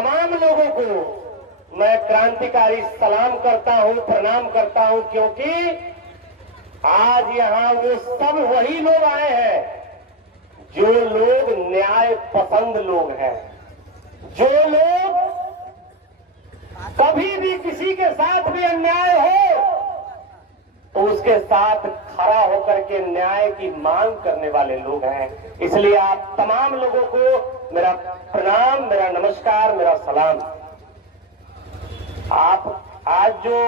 तमाम लोगों को मैं क्रांतिकारी सलाम करता हूं, प्रणाम करता हूं, क्योंकि आज यहां वो सब वही लोग आए हैं जो लोग न्याय पसंद लोग हैं, जो लोग कभी भी किसी के साथ भी अन्याय हो तो उसके साथ खड़ा होकर के न्याय की मांग करने वाले लोग हैं। इसलिए आप तमाम लोगों को मेरा प्रणाम, मेरा नमस्कार, मेरा सलाम। आप आज जो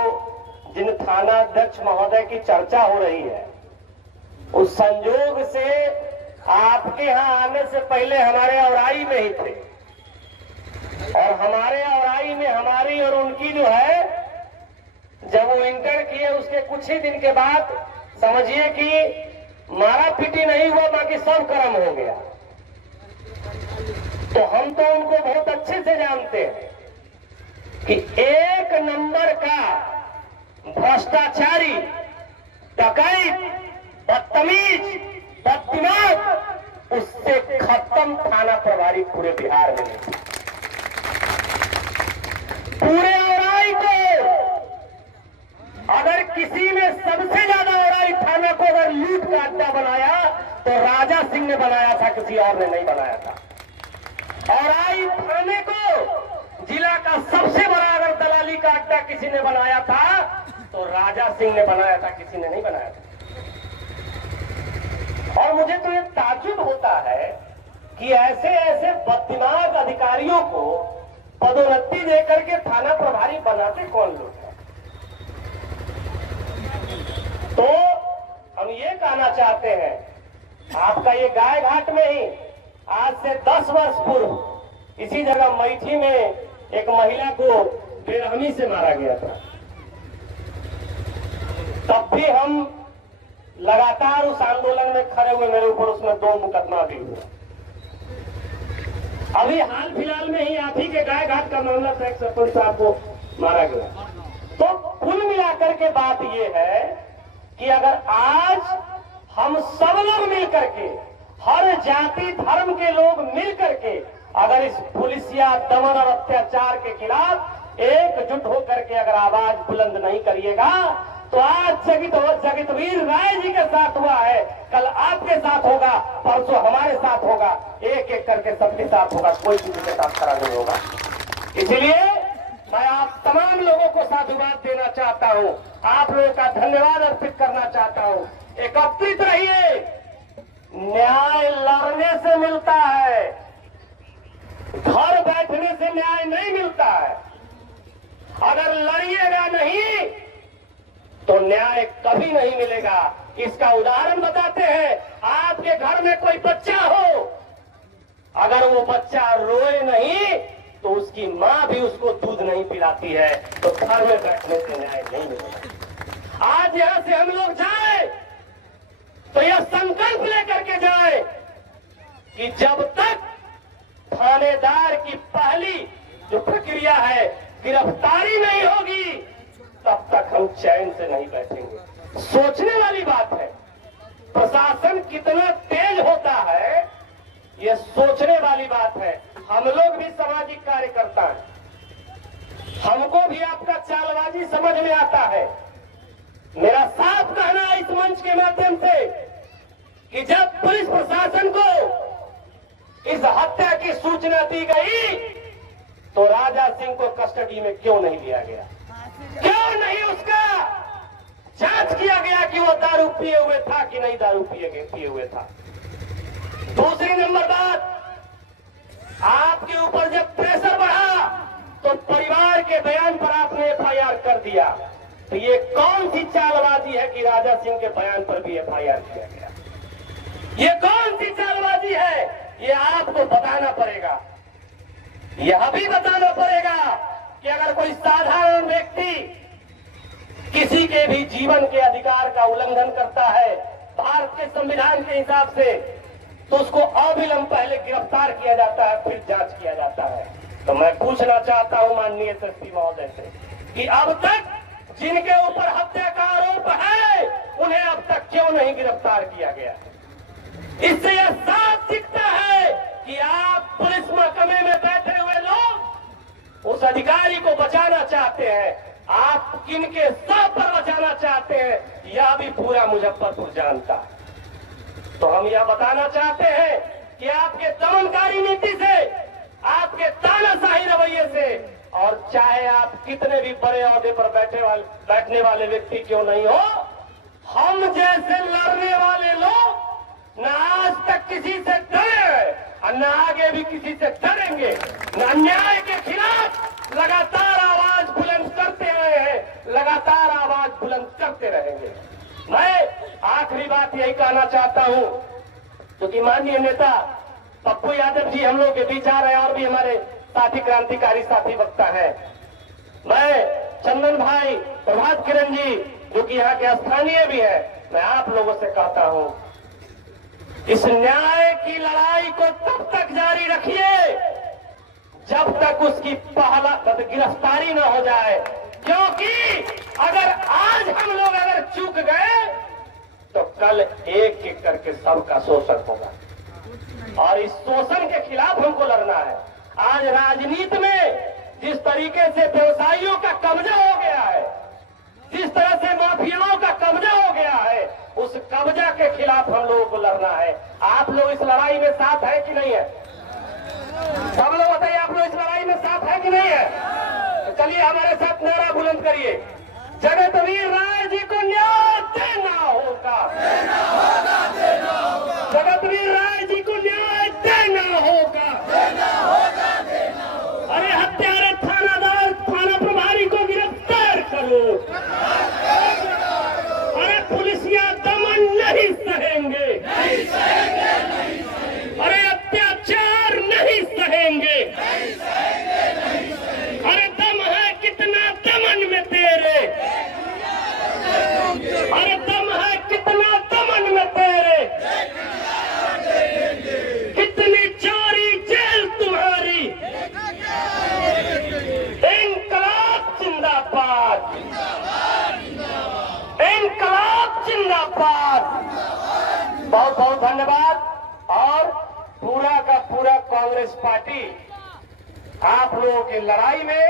जिन थाना अध्यक्ष महोदय की चर्चा हो रही है, उस संजोग से आपके यहां आने से पहले हमारे औराई में ही थे, और हमारे औराई में हमारी और उनकी जो है, जब वो इंटर किए उसके कुछ ही दिन के बाद समझिए कि मारा पीटी नहीं हुआ, बाकी सब कर्म हो गया। तो हम तो उनको बहुत अच्छे से जानते हैं कि एक नंबर का भ्रष्टाचारी, डकैत, बदतमीज, बददिमाग, उससे खत्म थाना प्रभारी पूरे बिहार में नहीं। पूरे औराई को अगर किसी ने सबसे ज्यादा औराई थाना को अगर लूट का अड्डा बनाया तो राजा सिंह ने बनाया था, किसी और ने नहीं बनाया था। औराई थाने को जिला का सबसे बड़ा अगर दलाली का अड्डा किसी ने बनाया था तो राजा सिंह ने बनाया था, किसी ने नहीं बनाया था। और मुझे तो ये ताज्जुब होता है कि ऐसे ऐसे बददिमाग अधिकारियों को पदोन्नति देकर के थाना प्रभारी बनाते कौन लोग हैं। तो हम ये कहना चाहते हैं, आपका ये गाय घाट में ही आज से 10 वर्ष पूर्व इसी जगह मैठी में एक महिला को बेरहमी से मारा गया था। तब भी हम लगातार उस आंदोलन में खड़े हुए, मेरे ऊपर उसमें 2 मुकदमा भी हुआ। अभी हाल फिलहाल में ही आप ही के गाय घाट का मामला था, एक सरपंच साहब को मारा गया। तो कुल मिलाकर के बात यह है कि अगर आज हम सब लोग मिलकर के, हर जाति धर्म के लोग मिलकर के अगर इस पुलिसिया दमन और अत्याचार के खिलाफ एकजुट होकर के अगर आवाज बुलंद नहीं करिएगा तो आज जगतवीर राय जी के साथ हुआ है, कल आपके साथ होगा, परसों हमारे साथ होगा, एक एक करके सबके साथ होगा, कोई किसी के साथ खड़ा नहीं होगा। इसलिए मैं आप तमाम लोगों को साधुवाद देना चाहता हूं, आप लोगों का धन्यवाद अर्पित करना चाहता हूं। एकत्रित रहिए, न्याय लड़ने से मिलता है, घर बैठने से न्याय नहीं मिलता है। अगर लड़िएगा नहीं तो न्याय कभी नहीं मिलेगा। इसका उदाहरण बताते हैं, आपके घर में कोई बच्चा हो, अगर वो बच्चा रोए नहीं तो उसकी मां भी उसको दूध नहीं पिलाती है, तो घर में बैठने से न्याय नहीं मिलेगा। आज यहां से हम लोग जाए तो यह संकल्प लेकर के जाए कि जब तक थानेदार की पहली जो प्रक्रिया है गिरफ्तारी नहीं होगी, तब तक हम चैन से नहीं बैठेंगे। सोचने वाली बात है, प्रशासन कितना तेज होता है, ये सोचने वाली बात है। हम लोग भी सामाजिक कार्यकर्ता हैं, हमको भी आपका चालबाजी समझ में आता है। मेरा साफ कहना है इस मंच के माध्यम से कि जब पुलिस प्रशासन को इस हत्या की सूचना दी गई तो राजा सिंह को कस्टडी में क्यों नहीं लिया गया, क्यों नहीं उसका जांच किया गया कि वो दारू पिए हुए था कि नहीं दारू पिए हुए था। दूसरी नंबर बात, आपके ऊपर जब प्रेशर बढ़ा तो परिवार के बयान पर आपने एफआईआर कर दिया, तो ये कौन सी चालबाजी है कि राजा सिंह के बयान पर भी एफआईआर किया गया? ये कौन सी चालबाजी है? ये आपको बताना पड़ेगा। यह भी बताना पड़ेगा कि अगर कोई साधारण व्यक्ति किसी के भी जीवन के अधिकार का उल्लंघन करता है भारत के संविधान के हिसाब से, तो उसको अविलंब पहले गिरफ्तार किया जाता है, फिर जांच किया जाता है। तो मैं पूछना चाहता हूं माननीय एसएसपी महोदय से कि अब तक जिनके ऊपर हत्या का आरोप है उन्हें अब तक क्यों नहीं गिरफ्तार किया गया? इससे यह साफ दिखता है कि आप पुलिस महकमे में बैठे हुए लोग उस अधिकारी को बचाना चाहते हैं, आप किनके सर पर बचाना चाहते हैं, यह भी पूरा मुजफ्फरपुर जानता है। तो हम यह बताना चाहते हैं कि आपके दमनकारी नीति से, आपके तानाशाही रवैये से, और चाहे आप कितने भी बड़े ओहदे पर बैठने वाले व्यक्ति क्यों नहीं हो, हम जैसे लड़ने वाले लोग न आज तक किसी से डरे और न आगे भी किसी से डरेंगे। न अन्याय के खिलाफ लगातार आवाज बुलंद करते आए हैं, लगातार आवाज बुलंद करते रहेंगे। मैं आखिरी बात यही कहना चाहता हूं, क्योंकि माननीय नेता पप्पू यादव जी हम लोग के बीच आ रहे हैं और भी हमारे साथी क्रांतिकारी साथी वक्ता है। मैं चंदन भाई, प्रभात किरण जी जो कि यहाँ के स्थानीय भी है, मैं आप लोगों से कहता हूं, इस न्याय की लड़ाई को तब तक जारी रखिए जब तक उसकी पहला गिरफ्तारी न हो जाए, क्योंकि अगर आज हम लोग अगर चूक गए तो कल एक एक करके सबका शोषण होगा, और इस शोषण के खिलाफ हमको लड़ना है। आज राजनीति में जिस तरीके से व्यवसायियों का कब्जा हो गया है, जिस तरह से माफियाओं का कब्जा हो गया है, उस कब्जा के खिलाफ हम लोगों को लड़ना है। आप लोग इस लड़ाई में साथ है कि नहीं है? सब लोग बताइए, आप लोग इस लड़ाई में साथ है कि नहीं है? तो चलिए हमारे साथ नारा बुलंद करिए, जगतवीर राय जी को न्याय देना होगा, जगतवीर राय जी को न्याय देना होगा। अरे हत्यारे थानादार, थाना प्रभारी को गिरफ्तार करो। अरे पुलिसिया दमन नहीं सहेंगे, अरे अत्याचार नहीं सहेंगे। अरे दम है कितना दमन में तेरे, अरे दम है कितना दमन में तेरे, कितनी चोरी जेल तुम्हारी। इंकलाब जिंदाबाद, इंकलाब जिंदाबाद। बहुत बहुत धन्यवाद। और पूरा का पूरा कांग्रेस पार्टी आप लोगों की लड़ाई में